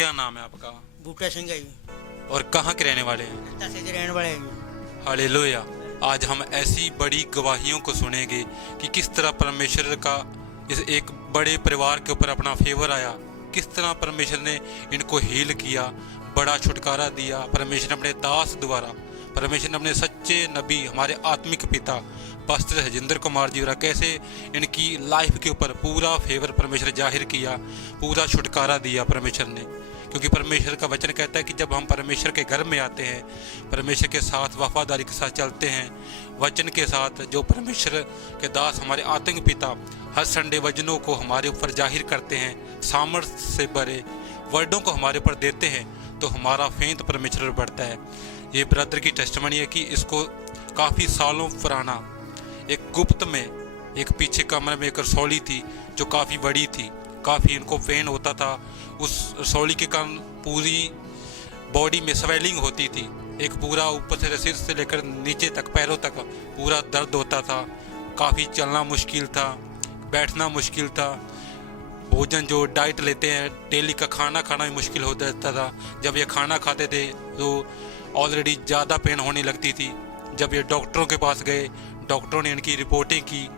क्या नाम है आपका बूटा सिंह है जी। और कहाँ के रहने वाले हैं? तसे के रहने वाले हैं जी। हालेलुया। आज हम ऐसी बड़ी गवाहियों को सुनेंगे कि किस तरह परमेश्वर का इस एक बड़े परिवार के ऊपर अपना फेवर आया, किस तरह परमेश्वर ने इनको हील किया, बड़ा छुटकारा दिया परमेश्वर ने अपने दास द्वारा। परमेश्वर ने अपने सच्चे नबी हमारे आत्मिक पिता पास्टर हजिंदर कुमार जी द्वारा कैसे इनकी लाइफ के ऊपर पूरा फेवर परमेश्वर जाहिर किया, पूरा छुटकारा दिया परमेश्वर ने। क्योंकि परमेश्वर का वचन कहता है कि जब हम परमेश्वर के घर में आते हैं, परमेश्वर के साथ वफादारी के साथ चलते हैं, वचन के साथ, जो परमेश्वर के दास हमारे आत्मिक पिता हर संडे वचनों को हमारे ऊपर जाहिर करते हैं, सामर्थ्य से भरे वर्डों को हमारे ऊपर देते हैं, तो हमारा फेंत परमेश्वर बढ़ता है। ये ब्रदर की टेस्टिमनी है कि इसको काफ़ी सालों पुराना एक गुप्त में एक पीछे कमरे में एक रसौली थी जो काफ़ी बड़ी थी, काफ़ी इनको पेन होता था। उस रसौली के कारण पूरी बॉडी में स्वेलिंग होती थी, एक पूरा ऊपर से सिर से लेकर नीचे तक पैरों तक पूरा दर्द होता था, काफ़ी चलना मुश्किल था, बैठना मुश्किल था, भोजन जो डाइट लेते हैं डेली का खाना खाना भी मुश्किल हो जाता था। जब ये खाना खाते थे तो ऑलरेडी ज़्यादा पेन होने लगती थी। जब ये डॉक्टरों के पास गए, डॉक्टरों ने इनकी रिपोर्टें की,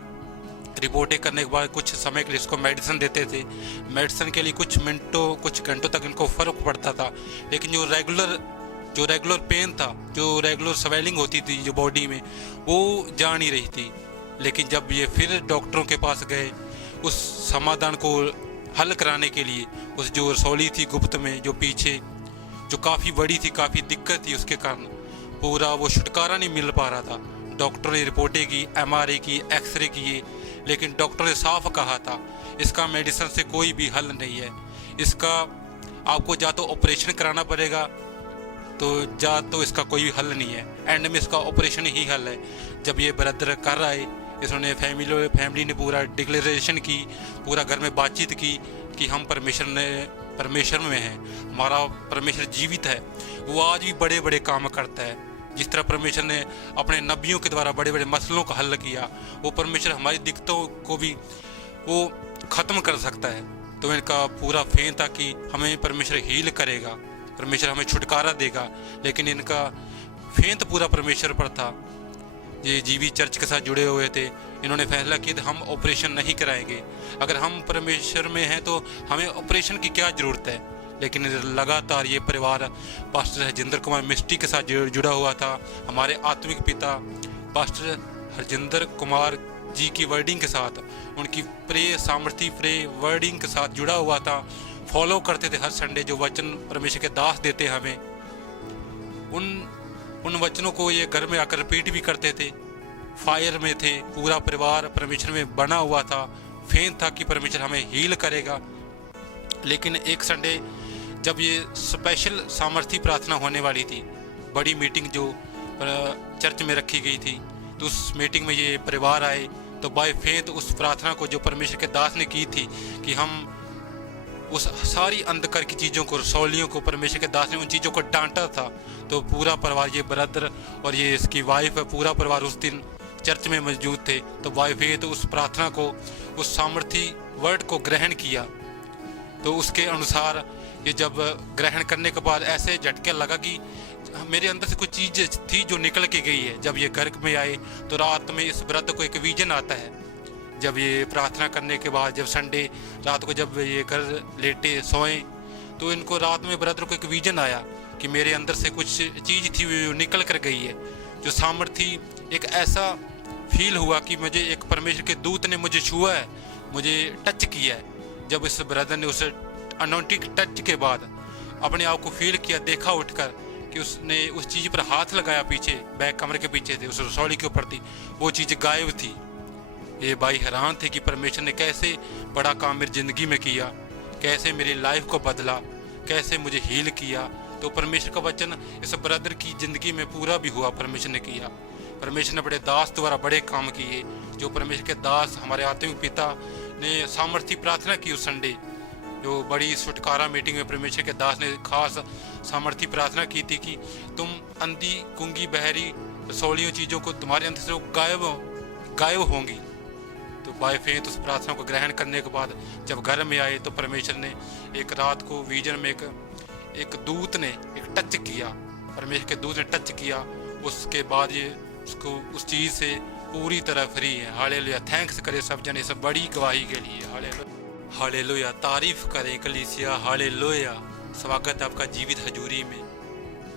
रिपोर्टें करने के बाद कुछ समय के लिए इसको मेडिसिन देते थे। मेडिसिन के लिए कुछ मिनटों कुछ घंटों तक इनको फ़र्क पड़ता था, लेकिन जो रेगुलर पेन था, जो रेगुलर स्वेलिंग होती थी जो बॉडी में, वो जा नहीं रही थी। लेकिन जब ये फिर डॉक्टरों के पास गए उस समाधान को हल कराने के लिए, उस जो रसौली थी गुप्त में जो पीछे जो काफ़ी बड़ी थी, काफ़ी दिक्कत थी, उसके कारण पूरा वो छुटकारा नहीं मिल पा रहा था। डॉक्टर ने रिपोर्टें की, MRI की, एक्सरे किए, लेकिन डॉक्टर ने साफ कहा था इसका मेडिसिन से कोई भी हल नहीं है, इसका आपको या तो ऑपरेशन कराना पड़ेगा तो इसका कोई हल नहीं है, एंड में इसका ऑपरेशन ही हल है। जब ये ब्रदर कर आए, इसने फैमिली ने पूरा डिक्लेरेशन की, पूरा घर में बातचीत की कि हम परमेश्वर में हैं, हमारा परमेश्वर जीवित है, वो आज भी बड़े बड़े काम करता है। जिस तरह परमेश्वर ने अपने नबियों के द्वारा बड़े बड़े मसलों का हल किया, वो परमेश्वर हमारी दिक्कतों को भी वो ख़त्म कर सकता है। तो इनका पूरा फेन था कि हमें परमेश्वर हील करेगा, परमेश्वर हमें छुटकारा देगा, लेकिन इनका फेन तो पूरा परमेश्वर पर था। ये जीवी चर्च के साथ जुड़े हुए थे, इन्होंने फैसला किया था हम ऑपरेशन नहीं कराएंगे, अगर हम परमेश्वर में हैं तो हमें ऑपरेशन की क्या ज़रूरत है। लेकिन लगातार ये परिवार पास्टर हरजिंदर कुमार मिस्ट्री के साथ जुड़ा हुआ था, हमारे आत्मिक पिता पास्टर हरजिंदर कुमार जी की वर्डिंग के साथ, उनकी सामर्थी वर्डिंग के साथ जुड़ा हुआ था, फॉलो करते थे हर संडे जो वचन परमेश्वर के दास देते हमें, उन वचनों को ये घर में आकर रिपीट भी करते थे। फायर में थे, पूरा परिवार परमेश्वर में बना हुआ था, फेन था कि परमेश्वर हमें हील करेगा। लेकिन एक संडे जब ये स्पेशल सामर्थी प्रार्थना होने वाली थी, बड़ी मीटिंग जो चर्च में रखी गई थी, तो उस मीटिंग में ये परिवार आए, तो बाय फेथ उस प्रार्थना को जो परमेश्वर के दास ने की थी कि हम उस सारी अंधकार की चीज़ों को, रसौलियों को, परमेश्वर के दास ने उन चीज़ों को डांटा था। तो पूरा परिवार, ये ब्रदर और ये इसकी वाइफ है, पूरा परिवार उस दिन चर्च में मौजूद थे। तो बाय फेथ उस प्रार्थना को, उस सामर्थी वर्ड को ग्रहण किया। तो उसके अनुसार ये जब ग्रहण करने के बाद ऐसे झटके लगा कि मेरे अंदर से कुछ चीज़ थी जो निकल के गई है। जब ये घर में आए तो रात में इस ब्रदर को एक विजन आता है, जब ये प्रार्थना करने के बाद, जब संडे रात को जब ये घर लेटे सोए, तो इनको रात में ब्रदर को एक विजन आया कि मेरे अंदर से कुछ चीज़ थी वो निकल कर गई है, जो सामर्थी एक ऐसा फील हुआ कि मुझे एक परमेश्वर के दूत ने मुझे छुआ है, मुझे टच किया है। जब इस ब्रदर ने उस अनॉइंटिंग टच के बाद अपने आप को फील किया, देखा उठकर कि उसने उस चीज़ पर हाथ लगाया, पीछे बैक कमरे के पीछे थे, उस रसौली के ऊपर थी, वो चीज़ गायब थी। ये भाई हैरान थे कि परमेश्वर ने कैसे बड़ा काम मेरी ज़िंदगी में किया, कैसे मेरी लाइफ को बदला, कैसे मुझे हील किया। तो परमेश्वर का वचन इस ब्रदर की ज़िंदगी में पूरा भी हुआ, परमेश्वर ने किया। परमेश्वर ने बड़े दास द्वारा बड़े काम किए। जो परमेश्वर के दास हमारे आत्मिक पिता ने सामर्थी प्रार्थना की उस संडे, जो बड़ी छुटकारा मीटिंग में परमेश्वर के दास ने खास सामर्थी प्रार्थना की थी कि तुम अंधी, गूंगी, बहरी, रसौलियों चीज़ों को तुम्हारे अंदर से गायब होंगी। तो बाय फेथ उस प्रार्थना को ग्रहण करने के बाद जब घर में आए तो परमेश्वर ने एक रात को विजन में एक दूत ने एक टच किया, परमेश्वर के दूत ने टच किया। उसके बाद ये उसको उस चीज़ से पूरी तरह फ्री है। हालेलुया, थैंक्स करें सब जने सब बड़ी गवाही के लिए। हालेलुया, हालेलुया, तारीफ करें कलीसिया। हालेलुया, स्वागत है आपका जीवित हजूरी में।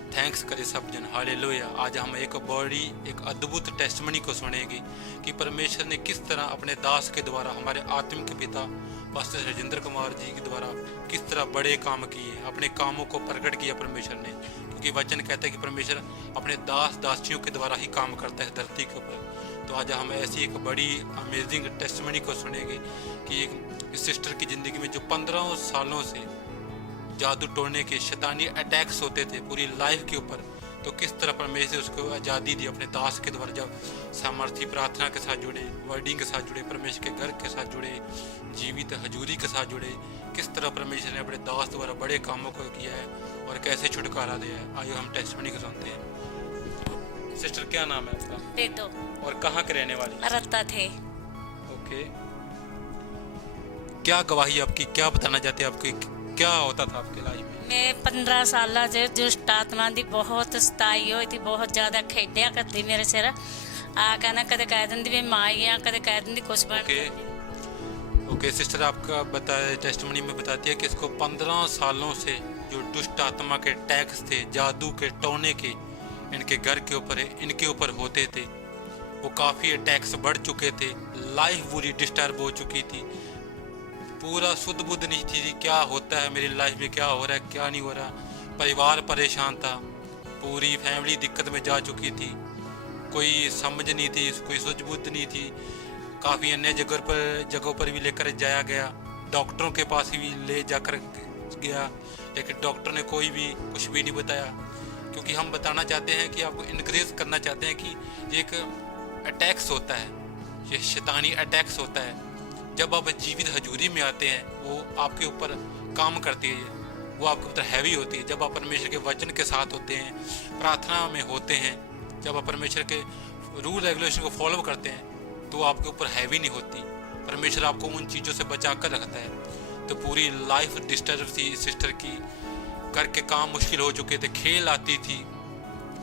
थैंक्स करें सब जन। हालेलुया, आज हम एक बड़ी एक अद्भुत टेस्टमनी को सुनेंगे कि परमेश्वर ने किस तरह अपने दास के द्वारा, हमारे आत्मिक पिता पास्टर राजेंद्र कुमार जी के द्वारा किस तरह बड़े काम किए, अपने कामों को प्रकट किया परमेश्वर ने। क्योंकि वचन कहता है कि परमेश्वर अपने दास दासियों के द्वारा ही काम करता है धरती के ऊपर। तो आज हम ऐसी एक बड़ी अमेजिंग टेस्टमनी को सुनेंगे कि एक सिस्टर की ज़िंदगी में जो 15 सालों से जादू टोड़ने के शैतानी अटैक्स होते थे पूरी लाइफ के ऊपर, तो किस तरह परमेश्वर उसको आज़ादी दी अपने दास के द्वारा। जब सामर्थी प्रार्थना के साथ जुड़े, वर्डिंग के साथ जुड़े, परमेश्वर के घर के साथ जुड़े, जीवित हजूरी के साथ जुड़े, किस तरह परमेश्वर ने अपने दास द्वारा बड़े कामों को किया है और कैसे छुटकारा दिया है। आइए हम टेस्टमनी को सुनते हैं। सिस्टर क्या नाम है आपका? बेदो। और कहाँ के रहने वाली? रत्ता थे। ओके, क्या गवाही आपकी, क्या बताना चाहते हैं? आपकी क्या होता था आपके लाइफ में? मैं 15 साल जे दुष्ट आत्मा दी बहुत सताई हुई थी, बहुत ज्यादा खेडिया करती मेरे सिर आके ना, कदे कह दिंदी भी माई आ, कदे कह दिंदी कुछ बन। ओके सिस्टर, आपका बताया टेस्टमनी में बताती है कि इसको 15 सालों से जो दुष्ट आत्मा के टैक्स थे, जादू के टोने के इनके घर के ऊपर इनके ऊपर होते थे, वो काफ़ी अटैक्स बढ़ चुके थे, लाइफ पूरी डिस्टर्ब हो चुकी थी, पूरा शुद्ध बुद्ध नहीं थी क्या होता है मेरी लाइफ में, क्या हो रहा है क्या नहीं हो रहा। परिवार परेशान था, पूरी फैमिली दिक्कत में जा चुकी थी, कोई समझ नहीं थी, कोई सूझ बुद्ध नहीं थी। काफ़ी अन्य जगहों पर भी लेकर जाया गया, डॉक्टरों के पास भी ले जाकर गया, लेकिन डॉक्टर ने कोई भी कुछ भी नहीं बताया। क्योंकि हम बताना चाहते हैं कि आपको इनक्रेज करना चाहते हैं कि एक अटैक्स होता है, ये शैतानी अटैक्स होता है। जब आप जीवित हजूरी में आते हैं वो आपके ऊपर काम करती है, वो आपके ऊपर हैवी होती है। जब आप परमेश्वर के वचन के साथ होते हैं, प्रार्थना में होते हैं, जब आप परमेश्वर के रूल रेगुलेशन को फॉलो करते हैं तो आपके ऊपर हैवी नहीं होती। परमेश्वर आपको उन चीज़ों से बचा कर रखता है। तो पूरी लाइफ डिस्टर्ब थी सिस्टर की, घर के काम मुश्किल हो चुके थे, खेल आती थी,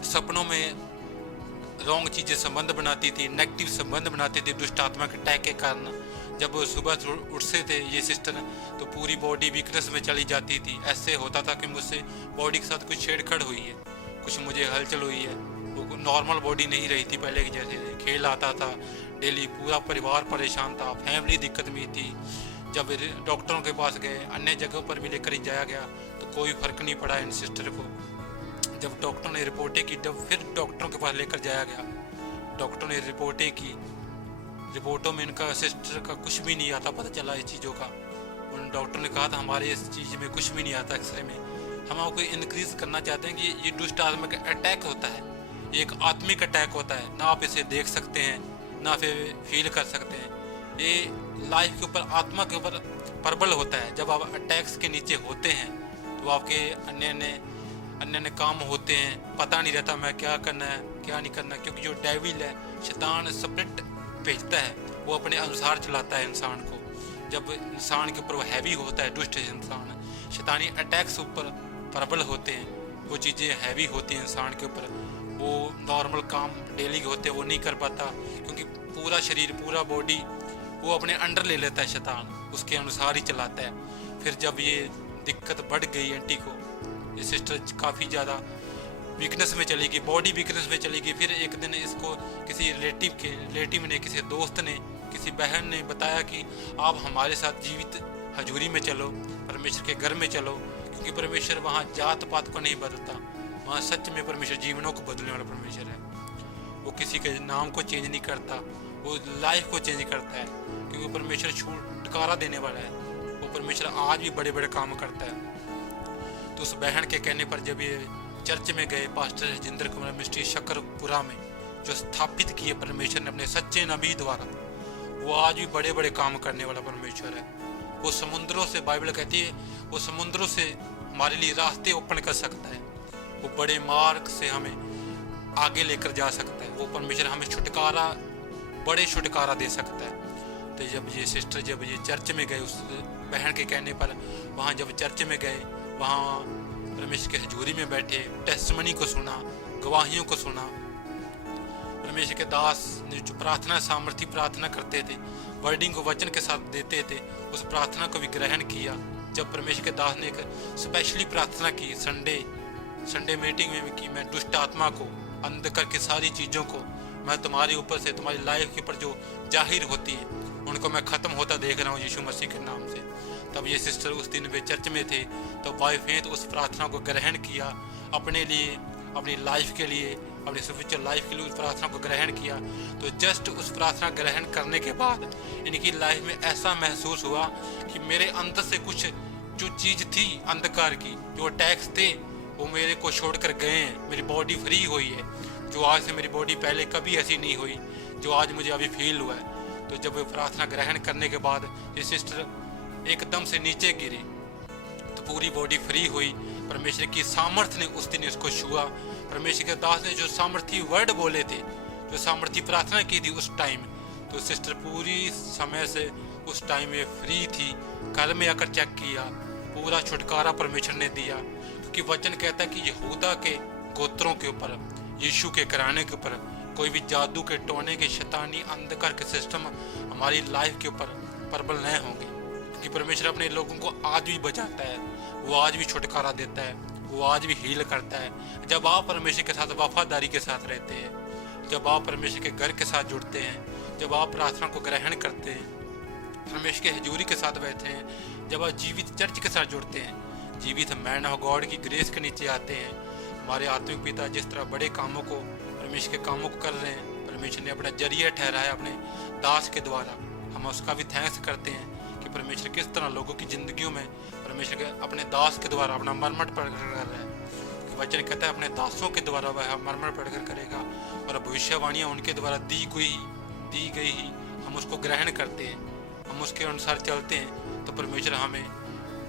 सपनों में रॉन्ग चीज़ें संबंध बनाती थी, नेगेटिव संबंध बनाती थी दुष्ट आत्मा के अटैक के कारण। जब वो सुबह उठते थे ये सिस्टर तो पूरी बॉडी वीकनेस में चली जाती थी। ऐसे होता था कि मुझसे बॉडी के साथ कुछ छेड़छाड़ हुई है, कुछ मुझे हलचल हुई है, वो नॉर्मल बॉडी नहीं रही थी पहले की जैसे। खेल आता था डेली, पूरा परिवार परेशान था, फैमिली दिक्कत में थी। जब डॉक्टरों के पास गए, अन्य जगहों पर भी लेकर जाया गया तो कोई फ़र्क नहीं पड़ा इन सिस्टर को। जब डॉक्टर ने रिपोर्टें की, जब फिर डॉक्टरों के पास लेकर जाया गया, डॉक्टर ने रिपोर्टें की, रिपोर्टों में इनका सिस्टर का कुछ भी नहीं आता, पता चला इस चीज़ों का। उन डॉक्टर ने कहा था हमारे इस चीज़ में कुछ भी नहीं आता एक्सरे में। हम आपको इनक्रीज़ करना चाहते हैं कि ये दुष्ट आत्मा का अटैक होता है, ये एक आत्मिक अटैक होता है, ना आप इसे देख सकते हैं ना फिर फील कर सकते हैं। ये लाइफ के ऊपर, आत्मा के ऊपर प्रबल होता है। जब आप अटैक्स के नीचे होते हैं तो आपके अन्य काम होते हैं, पता नहीं रहता मैं क्या करना है क्या नहीं करना। क्योंकि जो डेविल है, शैतान स्पिरिट भेजता है, वो अपने अनुसार चलाता है इंसान को। जब इंसान के ऊपर वो हैवी होता है, दुष्ट इंसान, शैतानी अटैक्स ऊपर प्रबल होते हैं, वो चीज़ें हैवी होती हैं इंसान के ऊपर, वो नॉर्मल काम डेली के होते हैं वो नहीं कर पाता। क्योंकि पूरा शरीर, पूरा बॉडी वो अपने अंडर ले लेता है शैतान, उसके अनुसार ही चलाता है। फिर जब ये दिक्कत बढ़ गई आंटी को, ये सिस्टर काफ़ी ज़्यादा वीकनेस में चली गई, बॉडी वीकनेस में चली गई। फिर एक दिन इसको किसी रिलेटिव ने, किसी दोस्त ने, किसी बहन ने बताया कि आप हमारे साथ जीवित हजूरी में चलो, परमेश्वर के घर में चलो। क्योंकि परमेश्वर वहाँ जात पात को नहीं बदलता, वहाँ सच में परमेश्वर जीवनों को बदलने वाला परमेश्वर है। वो किसी के नाम को चेंज नहीं करता, वो लाइफ को चेंज करता है। क्योंकि परमेश्वर छुटकारा देने वाला है, वो परमेश्वर आज भी बड़े बड़े काम करता है। तो उस बहन के कहने पर जब ये चर्च में गए, पास्टर राजेंद्र कुमार मिस्ट्री शकरपुरा में जो स्थापित किए परमेश्वर ने अपने सच्चे नबी द्वारा, वो आज भी बड़े बड़े काम करने वाला परमेश्वर है। वो समुद्रों से, बाइबल कहती है, वो समुद्रों से हमारे लिए रास्ते ओपन कर सकता है, वो बड़े मार्ग से हमें आगे लेकर जा सकता है। वो परमेश्वर हमें छुटकारा, बड़े छुटकारा दे सकता है। तो जब ये सिस्टर जब ये चर्च में गए उस बहन के कहने पर, वहाँ जब चर्च में गए, वहाँ परमेश्वर के हजूरी में बैठे, टेस्टमनी को सुना, गवाहियों को सुना। परमेश्वर के दास ने जो प्रार्थना सामर्थी प्रार्थना करते थे, वर्डिंग को वचन के साथ देते थे, उस प्रार्थना को भी ग्रहण किया। जब परमेश्वर के दास ने एक स्पेशली प्रार्थना की संडे मीटिंग में भी की, मैं दुष्ट आत्मा को, अंधकार की सारी चीज़ों को मैं तुम्हारे ऊपर से, तुम्हारी लाइफ के ऊपर जो जाहिर होती है, उनको मैं ख़त्म होता देख रहा हूँ यीशु मसीह के नाम से। तब ये सिस्टर उस दिन वे चर्च में थे, तो बाय फेथ उस प्रार्थना को ग्रहण किया, अपने लिए, अपनी लाइफ के लिए, अपनी स्पिरिचुअल लाइफ के लिए उस प्रार्थना को ग्रहण किया। तो जस्ट उस प्रार्थना ग्रहण करने के बाद इनकी लाइफ में ऐसा महसूस हुआ कि मेरे अंदर से कुछ जो चीज़ थी अंधकार की, जो अटैक्स थे, वो मेरे को छोड़कर गए हैं। मेरी बॉडी फ्री हुई है, जो आज से मेरी बॉडी पहले कभी ऐसी नहीं हुई, जो आज मुझे अभी फील हुआ है। तो जब वो प्रार्थना ग्रहण करने के बाद ये सिस्टर एकदम से नीचे गिरी, तो पूरी बॉडी फ्री हुई। परमेश्वर की सामर्थ्य ने उस दिन इसको छुआ। परमेश्वर के दास ने जो सामर्थी वर्ड बोले थे, जो सामर्थी प्रार्थना की थी उस टाइम, तो सिस्टर पूरी समय से उस टाइम में फ्री थी। घर में आकर चेक किया, पूरा छुटकारा परमेश्वर ने दिया, क्योंकि वचन कहता है कि यहूदा के गोत्रों के ऊपर, यीशु के घराने के ऊपर कोई भी जादू के, टोने के, शैतानी, अंधकार के सिस्टम हमारी लाइफ के ऊपर प्रबल नहीं होंगे, क्योंकि परमेश्वर अपने लोगों को आज भी बचाता है, वो आज भी छुटकारा देता है, वो आज भी हील करता है। जब आप परमेश्वर के साथ वफादारी के साथ रहते हैं, जब आप परमेश्वर के घर के साथ जुड़ते हैं, जब आप प्रार्थना को ग्रहण करते हैं, परमेश्वर के हजूरी के साथ बैठते हैं, जब आप जीवित चर्च के साथ जुड़ते हैं, जीवित मैन ऑफ गॉड की ग्रेस के नीचे आते हैं, हमारे आत्मिक पिता जिस तरह बड़े कामों को, परमेश्वर के कामों को कर रहे हैं, परमेश्वर ने अपना जरिया ठहराया अपने दास के द्वारा। हम उसका भी थैंक्स करते हैं कि परमेश्वर किस तरह लोगों की ज़िंदगियों में परमेश्वर के अपने दास के द्वारा अपना मरमट प्रकट कर रहा है। कि वचन कहता है अपने दासों के द्वारा वह मरमट प्रकट करेगा, और भविष्यवाणियाँ उनके द्वारा दी गई ही हम उसको ग्रहण करते हैं, हम उसके अनुसार चलते हैं, तो परमेश्वर हमें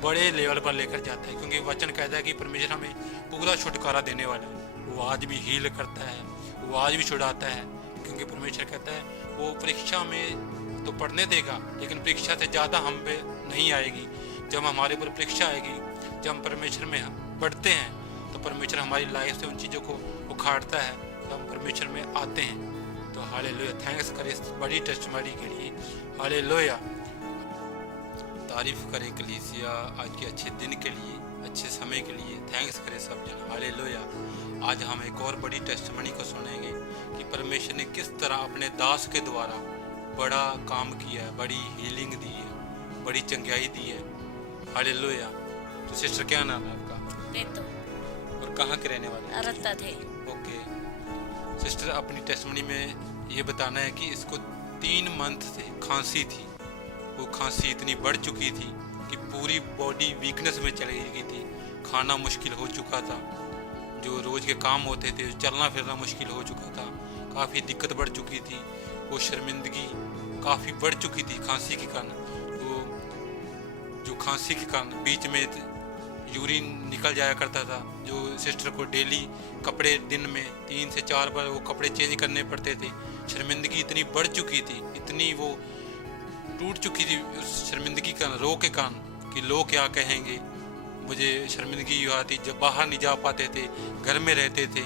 बड़े लेवल पर लेकर जाता है। क्योंकि वचन कहता है कि परमेश्वर हमें पूरा छुटकारा देने वाला है। वो आज भी हील करता है, वो आज भी छुड़ाता है, क्योंकि परमेश्वर कहता है वो परीक्षा में तो पढ़ने देगा, लेकिन परीक्षा से ज़्यादा हम पे नहीं आएगी। जब हमारे ऊपर परीक्षा आएगी, जब हम परमेश्वर में बढ़ते हैं, तो परमेश्वर हमारी लाइफ से उन चीज़ों को उखाड़ता है, तो हम परमेश्वर में आते हैं। तो हालेलुया, थैंक्स करें इस बड़ी टेस्टमनी के लिए। हालेलुया, तारीफ करें कलीसिया आज के अच्छे दिन के लिए, अच्छे समय के लिए। थैंक्स करें सब जन। हालेलुया। आज हम एक और बड़ी टेस्टमनी को सुनेंगे कि परमेश्वर ने किस तरह अपने दास के द्वारा बड़ा काम किया है, बड़ी हीलिंग दी है, बड़ी चंगाई दी है। हालेलुया। तो सिस्टर क्या नाम है आपका? बेतो। और कहाँ के रहने वाले? अरत्ता थे। ओके सिस्टर, अपनी टेस्टमनी में ये बताना है कि इसको 3 मंथ से खांसी थी। वो खांसी इतनी बढ़ चुकी थी कि पूरी बॉडी वीकनेस में चली गई थी, खाना मुश्किल हो चुका था, जो रोज़ के काम होते थे चलना फिरना मुश्किल हो चुका था, काफ़ी दिक्कत बढ़ चुकी थी, वो शर्मिंदगी काफ़ी बढ़ चुकी थी खांसी के कारण। तो जो खांसी के कारण बीच में यूरिन निकल जाया करता था, जो सिस्टर को डेली कपड़े दिन में 3 से 4 बार वो कपड़े चेंज करने पड़ते थे। शर्मिंदगी इतनी बढ़ चुकी थी, इतनी वो टूट चुकी थी उस शर्मिंदगी का रो के कारण कि लोग क्या कहेंगे। मुझे शर्मिंदगी आती, जब बाहर नहीं जा पाते थे, घर में रहते थे।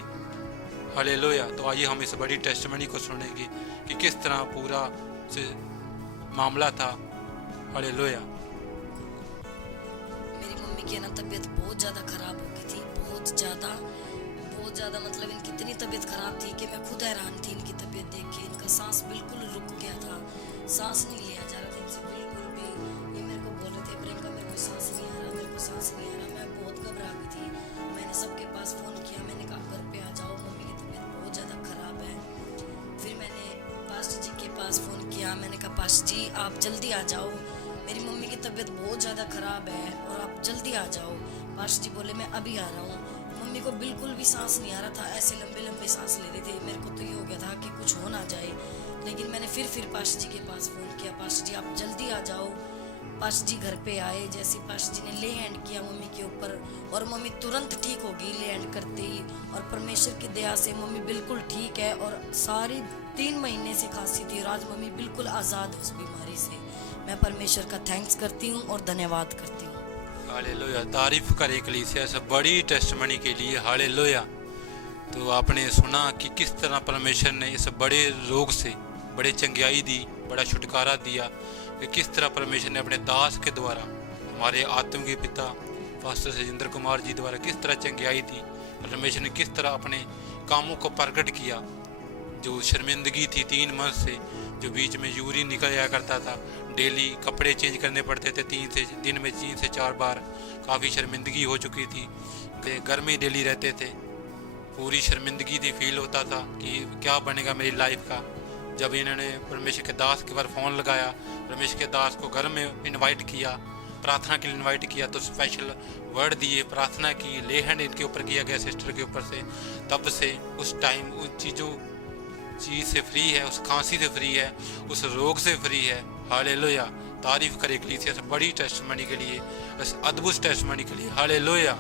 हालेलुया। तो आइए हम इस बड़ी टेस्टमनी को सुनेंगे कि किस तरह पूरा से मामला था। हालेलुया। मेरी मम्मी की ना तबीयत बहुत ज़्यादा ख़राब हो गई थी, बहुत ज़्यादा मतलब इनकी इतनी तबीयत ख़राब थी कि मैं खुद हैरान थी इनकी तबीयत देख के। इनका सांस बिल्कुल रुक गया था, सांस नहीं लिया जा रहा था इनसे बिल्कुल भी। ये मेरे को बोल रहे थे, प्रियंका मेरे को सांस नहीं आ रहा, मेरे को सांस नहीं आ रहा। मैं बहुत घबरा गई थी। मैंने सबके पास फ़ोन किया, मैंने कहा घर पे आ जाओ, मम्मी की तबीयत बहुत ज़्यादा ख़राब है। फिर मैंने पास्टर जी के पास फ़ोन किया, मैंने कहा पास्टर जी आप जल्दी आ जाओ, मेरी मम्मी की तबीयत बहुत ज़्यादा ख़राब है और आप जल्दी आ जाओ। पास्टर जी बोले मैं अभी आ रहा हूँ। मम्मी को बिल्कुल भी सांस नहीं आ रहा था, ऐसे लंबे लंबे सांस ले रहे थे। मेरे को तो ये हो गया था कि कुछ हो ना जाए, लेकिन मैंने फिर पास्टर जी के पास फ़ोन किया, पास्टर जी आप जल्दी आ जाओ, पाश जी घर पे आए, जैसे पाश जी ने ले हैंड किया मम्मी के ऊपर और मम्मी तुरंत ठीक हो गई ले हैंड करते ही। और परमेश्वर की दया से मम्मी बिल्कुल ठीक है और सारी 3 महीने से खांसी थी और आज मम्मी बिल्कुल आज़ाद है उस बीमारी से। मैं परमेश्वर का थैंक्स करती हूँ और धन्यवाद करती हूँ। हालेलुया, तारीफ करे कलीसिया इस बड़ी टेस्टमनी के लिए। हालेलुया। तो आपने सुना कि किस तरह परमेश्वर ने इस बड़े रोग से बड़े चंगाई दी, बड़ा छुटकारा दिया, कि किस तरह परमेश्वर ने अपने दास के द्वारा, हमारे आत्मिक पिता पास्टर सजिंदर कुमार जी द्वारा किस तरह चंगाई दी। परमेश्वर ने किस तरह अपने कामों को प्रकट किया। जो शर्मिंदगी थी 3 मंथ से, जो बीच में यूरिन निकल जाया करता था, डेली कपड़े चेंज करने पड़ते थे दिन में 3 से 4 बार, काफ़ी शर्मिंदगी हो चुकी थी, घर में डेली रहते थे, पूरी शर्मिंदगी थी, फील होता था कि क्या बनेगा मेरी लाइफ का। जब इन्होंने परमेश्वर के दास के बार फ़ोन लगाया, परमेश्वर के दास को घर में इनवाइट किया, प्रार्थना के लिए इनवाइट किया, तो स्पेशल वर्ड दिए, प्रार्थना की, ले हैंड इनके ऊपर किया गया सिस्टर के ऊपर से, तब से उस टाइम उस चीज़ से फ्री है, उस खांसी से फ्री है, उस रोग से फ्री है। हालेलुया, तारीफ करे कलीसिया इस बड़ी टेस्टमनी के लिए, इस अद्भुत टेस्टमनी के लिए। हालेलुया।